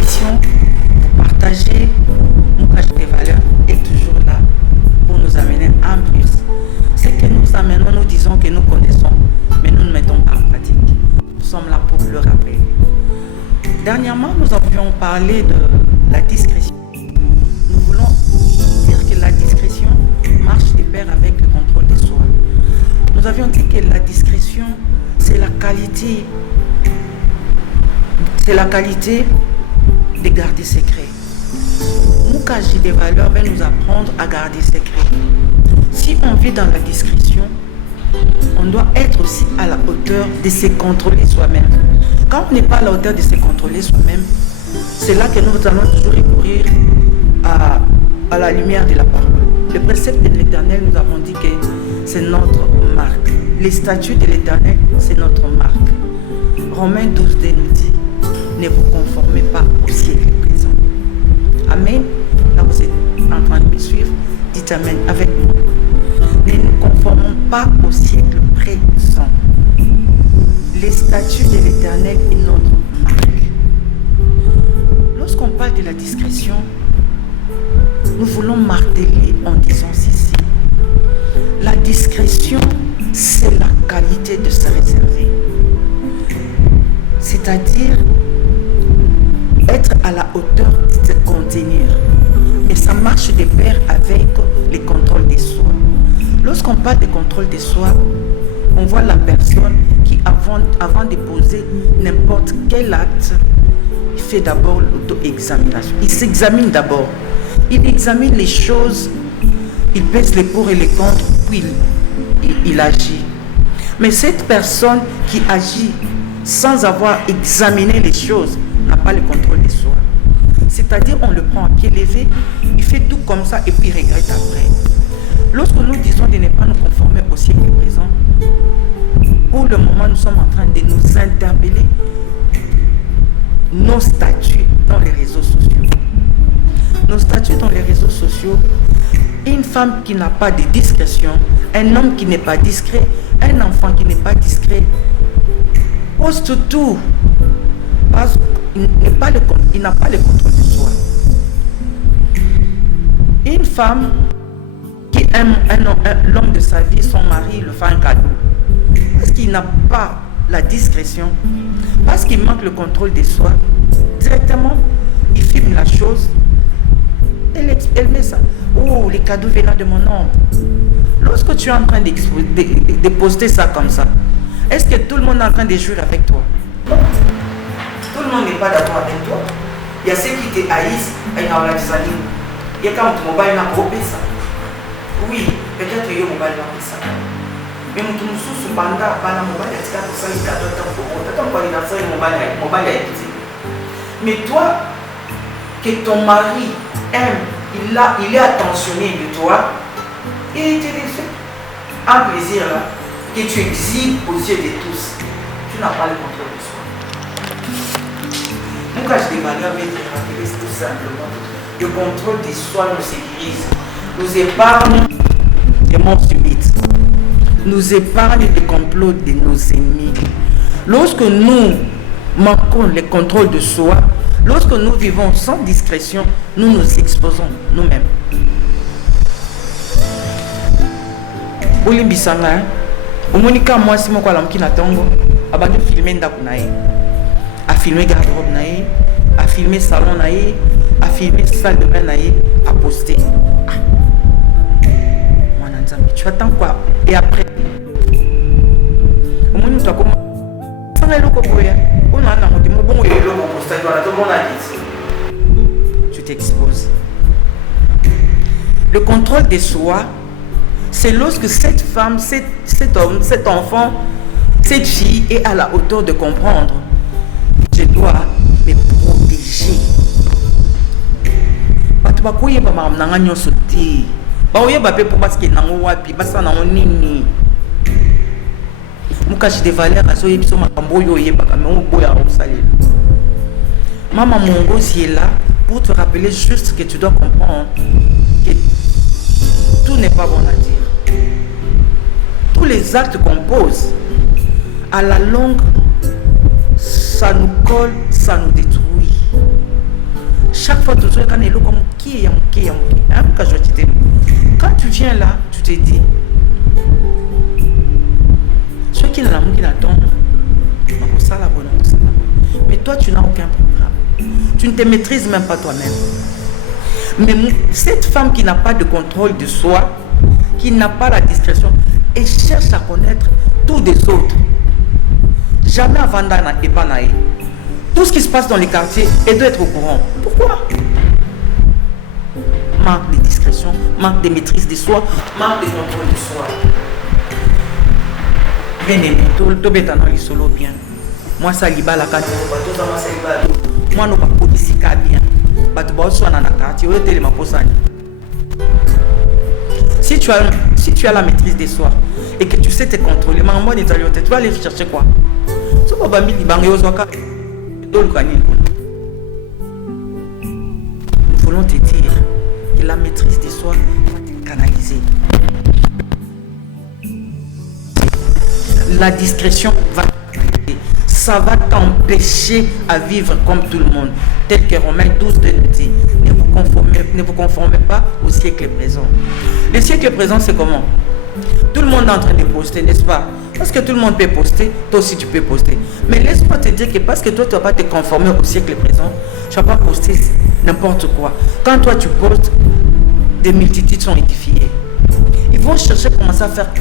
l'émission, vous partagez. Moukage des valeurs est toujours là pour nous amener en plus. C'est que nous amenons, nous disons que nous connaissons, mais nous ne mettons pas en pratique. Nous sommes là pour le rappeler. Dernièrement, nous avions parlé de la discrétion. Nous voulons dire que la discrétion marche de pair avec le contrôle de soi. Nous avions dit que la discrétion, c'est la qualité de garder secret. Moukage des valeurs va nous apprendre à garder secret. Si on vit dans la discrétion, on doit être aussi à la hauteur de se contrôler soi-même. Quand on n'est pas à la hauteur de se contrôler soi-même, c'est là que nous allons toujours recourir à la lumière de la parole. Le précepte de l'Éternel, nous avons dit que c'est notre marque. Les statuts de l'Éternel, c'est notre marque. Romains 12 nous dit, ne vous conformez pas au siècle présent. Amen. Là vous êtes en train de me suivre, dites Amen avec moi. Ne nous conformons pas au siècle présent. Les statuts de l'Éternel est notre marque. Lorsqu'on parle de la discrétion, nous voulons marteler en disant ceci. La discrétion, c'est la qualité de se réserver. C'est-à-dire être à la hauteur de se contenir. Mais ça marche de pair avec les contrôles de soi. Lorsqu'on parle de contrôle de soi, on voit la personne qui, avant de poser n'importe quel acte, il fait d'abord l'auto-examination. Il s'examine d'abord. Il examine les choses, il pèse les pour et les contre, puis il agit. Mais cette personne qui agit sans avoir examiné les choses n'a pas le contrôle de soi. C'est-à-dire, on le prend à pied levé, il fait tout comme ça et puis il regrette après. Lorsque nous disons de ne pas nous conformer au siècle présent, pour le moment, nous sommes en train de nous interpeller nos statuts dans les réseaux sociaux. Nos statuts dans les réseaux sociaux, une femme qui n'a pas de discrétion, un homme qui n'est pas discret, un enfant qui n'est pas discret, poste tout parce qu'il n'a pas le contrôle de soi. Une femme qui aime l'homme de sa vie, son mari, le fait un cadeau, parce qu'il n'a pas la discrétion, parce qu'il manque le contrôle de soi, directement, il filme la chose, elle met ça. Oh, les cadeaux venant de mon oncle. Lorsque tu es en train de poster ça comme ça, est-ce que tout le monde est en train de jouer avec toi? Tout le monde n'est pas d'accord avec toi. Il y a ceux qui te haïssent, il y a il y a quand tu mobile n'a pas ça. Oui, peut-être que tu mobile n'a pas ça. Mais tu me sous banda, bana mobile, tu as ça, il y a d'autres mobile. Mais toi, que ton mari aime, il est attentionné de toi, et il te fait un plaisir là, que tu exhibes aux yeux de tous. Tu n'as pas le contrôle de soi. Pourquoi je des valeurs vais te rappeler tout simplement. Le contrôle de soi nous sécurise, nous épargne des morts subites, nous épargne des complots de nos ennemis. Lorsque nous manquons le contrôle de soi, lorsque nous vivons sans discrétion, nous nous exposons nous-mêmes. Bolimbisanga, omonika mwasi moko ala mkina tongo, abandi filmer ndako na ye, a filmer garde-robe na ye, a filmer salon na ye, a filmer salle de bain na ye, a poster. Mwana nzambi, tu attends quoi? Et après, omoni mutu akoma sanga eloko boya, ona na moto mo bongo eloko poster toi tout le monde a dit. Tu t'exposes. Le contrôle de soi, c'est lorsque cette femme, cet homme, cet enfant, cette fille est à la hauteur de comprendre. Je dois me protéger. Batu bakoye ba mamnanga nyoso te. Ba oye ba pe pour parce que nango wapi, basa nango nini. Mukashi de valeur azoye biso makambo yo yeba ka me boya osalela. Maman Mongozi est là pour te rappeler juste que tu dois comprendre que tout n'est pas bon à dire. Tous les actes qu'on pose, à la longue, ça nous colle, ça nous détruit. fois, quand tu viens là, tu te dis, ceux qui n'ont pas mais toi, tu n'as aucun programme. Tu ne te maîtrises même pas toi-même. Mais cette femme qui n'a pas de contrôle de soi, qui n'a pas la discrétion, elle cherche à connaître tous des autres. Jamais avant d'Anna et Banaï. Tout ce qui se passe dans les quartiers, elle doit être au courant. Pourquoi? Manque de discrétion, manque de maîtrise de soi, manque de contrôle de soi. Bien aimé, tout est dans les solos bien. Moi, ça liba la carte. Moi, nous pas policier bien. Si tu as la maîtrise de soi et que tu sais te contrôler, tu vas aller chercher quoi? Nous voulons te dire que la maîtrise de soi va te canaliser. La discrétion va te, ça va t'empêcher à vivre comme tout le monde. Tel que Romains 12 te dit, ne vous conformez pas au siècle présent. Le siècle présent, c'est comment? Tout le monde est en train de poster, n'est-ce pas? Parce que tout le monde peut poster, toi aussi tu peux poster. Mais laisse-moi te dire que parce que toi tu ne vas pas te conformer au siècle présent, tu ne vas pas poster n'importe quoi. Quand toi tu postes, des multitudes sont édifiées. Ils vont chercher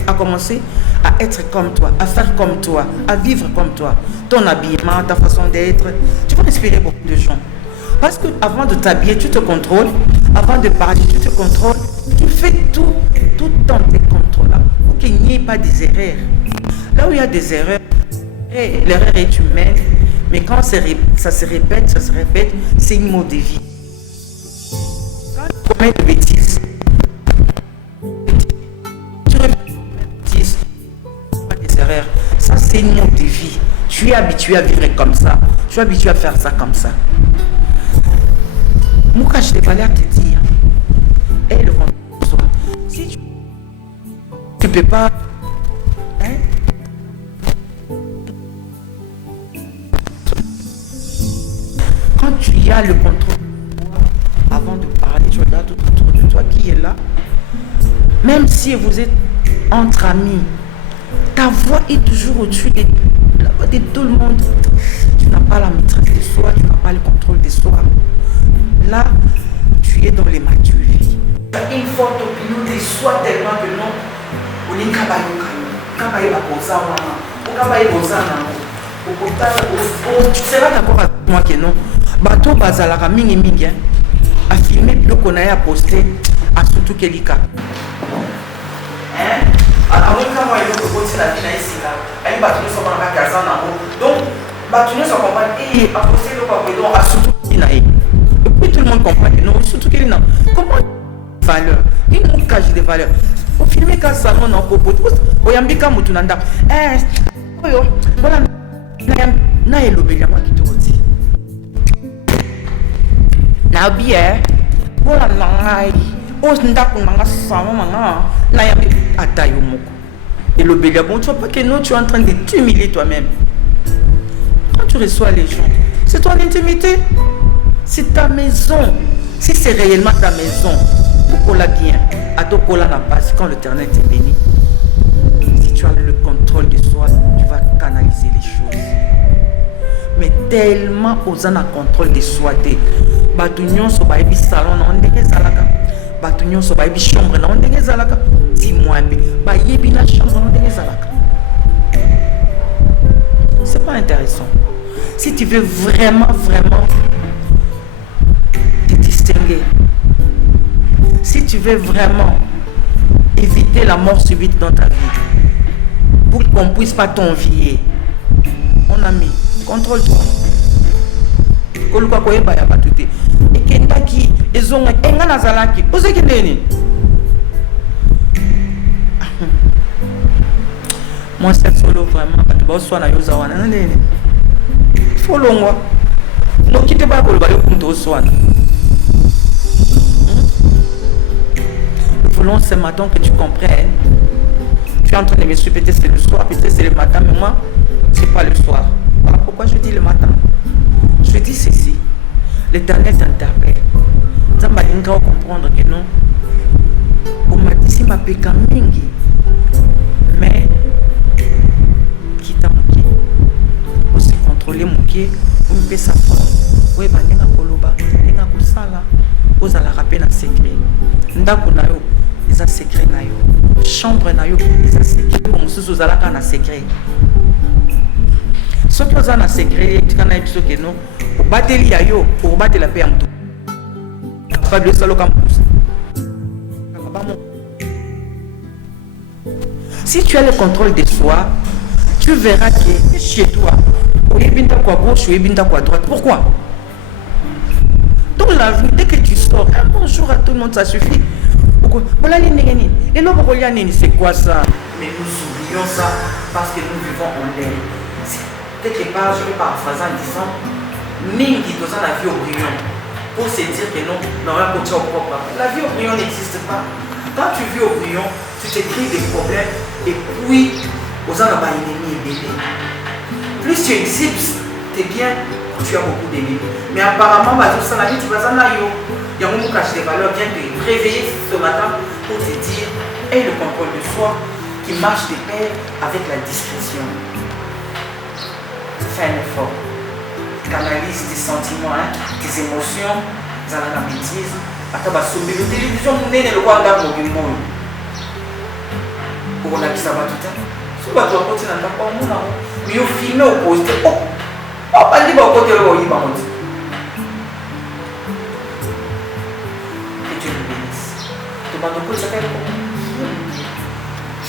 à commencer à être comme toi, à faire comme toi, à vivre comme toi. Ton habillement, ta façon d'être, tu vas inspirer beaucoup de gens. Parce que avant de t'habiller, tu te contrôles. Avant de parler, tu te contrôles. Tu fais tout en te contrôlant pour qu'il n'y ait pas des erreurs. Là où il y a des erreurs, l'erreur est humaine, mais quand ça se répète, c'est une mode de vie. Quand tu commets des bêtises, pas des erreurs, ça c'est une mode de vie. Tu es habitué à vivre comme ça, tu es habitué à faire ça comme ça. Moi, quand je t'ai parlé à te dire, et le contrôle de soi, si tu ne peux pas, quand tu as le contrôle de toi, avant de parler, tu regardes tout autour de toi qui est là. Même si vous êtes entre amis, ta voix est toujours au-dessus de la voix de tout le monde. Tu n'as pas la maîtrise de soi, tu n'as pas le contrôle de soi. Là, tu es dans les maturités. Tu as une forte opinion de soi tellement que non. Tu seras d'accord avec moi que non. Bateau Bazalara mingi mingi a filmé le qu'on a posté à surtout Kelika. Donc, Batuno se comprend et a posté le quoi à surtout Kinaï. Et puis tout le monde comprend que non, surtout qu'il n'a comment valeur, il nous cache des valeurs. Au filmer quand ça non en popo, au yambika mutunanda. Oyo, voilà na elobeli moi qui te dit. Na bien, voilà nangai. O ndaku nanga sama manga na yambi atayo moko. Elobeli bon, tu vois pas que non, tu es en train de t'humilier toi-même. Quand tu reçois les gens, c'est ton intimité, c'est ta maison. Si c'est réellement ta maison, pourquoi la bien, à ton cola n'a pas, quand l'éternel t'est béni. Si tu as le contrôle de soi, tu vas canaliser les choses. Mais tellement aux en contrôle de soi, Batunion so baby salon na ondenge zalaka. Batunion so baby chambre na ondenge zalaka. Dis-moi un peu, bayebi na chambre na ondenge zalaka. C'est pas intéressant. Si tu veux vraiment te distinguer, si tu veux vraiment éviter la mort subite dans ta vie, pour qu'on ne puisse pas t'envier, mon ami, contrôle-toi. Et Kendaki, ils ont un nazalaki. Vous savez qui moi, c'est solo vraiment. Follow moi. Ne quittez pas pour le bail comme toi soin. Nous voulons ce matin que tu comprennes. Tu es en train de me suivre, peut-être c'est le soir, peut-être c'est le matin, mais moi, c'est pas le soir. Voilà pourquoi je dis le matin. Je dis ceci. L'Éternel t'interpelle. Nzamba linga comprendre que non. On m'a dit si ma péka mingi. Mais quitte à mon pied. Aussi contrôler mon pied. On me fait ça fort. Oui, bah, lenga koloba. Lenga kusala. Aux à la rappeler dans secret. Ndako na yo. Les a secret na yo. Chambre na yo. Les a secret. Comme si aux à la cana secret. Ce que vous avez un secret, tu as dit que non. Au bateli à yo. Pour battre la paix en tout. Pas de salo comme ça. Si tu as le contrôle de soi, tu verras que chez toi, ou est à gauche ou est à droite. Pourquoi? Dans la vie, dès que tu sors, un bonjour à tout le monde, ça suffit. C'est quoi ça? Mais nous oublions ça parce que nous vivons en l'air. Quelque part, je vais paraphraser en disant, Mingi dans la vie au brillant. Pour se dire que non, on a un côté au propre. La vie au brillant n'existe pas. Quand tu vis au brillant, tu te crées des problèmes et puis, aux gens n'ont pas d'ennemis et bébés. Plus tu existes, t'es bien, tu as beaucoup d'ennemis. Mais apparemment, ça la vie, tu vas en aller. Il y a un moment caché des valeurs, vient te réveiller ce matin pour te dire, et le contrôle de soi qui marche de pair avec la discrétion. Fais un effort. Canalise tes sentiments, hein, tes émotions, dans la bêtise. Après, la télévision, on est le roi d'âme au monde. Pour qu'on a qui ça va tout le temps. Si on va tout côté, on n'a pas au monde. Mais on filme au poste. Oh, pas dit au côté, on y va. Et Dieu nous bénisse. Tu vas te poser ça quelque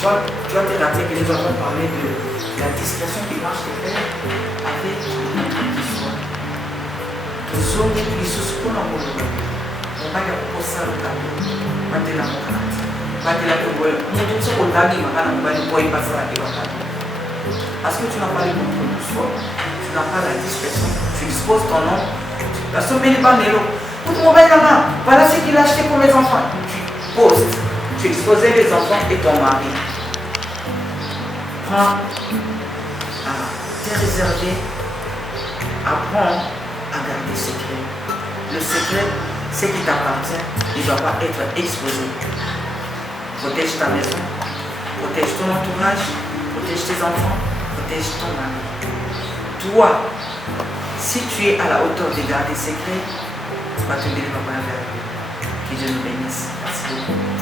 tu vas te rappeler que nous avons parlé de la discrétion qui marche de pair avec notre soi. Tuzonge tulisukuna kulo mubaya kukosa lukalo batela mukati batela kuboye muntu sokolagi makana mubali boy pasara de wakati parce que tu n'as pas le contrôle de soi, tu n'as pas la discrétion, tu exposes ton nom, la somme n'est pas mélo tout le monde là, voilà ce qu'il a acheté pour mes enfants, tu postes, tu exposais les enfants et ton mari. Prends à te réserver, apprends à garder secret. Le secret, ce qui t'appartient, il ne doit pas être exposé. Protège ta maison, protège ton entourage, protège tes enfants, protège ton mari. Toi, si tu es à la hauteur de garder secret, tu vas te donner le Que Dieu nous bénisse. Merci beaucoup.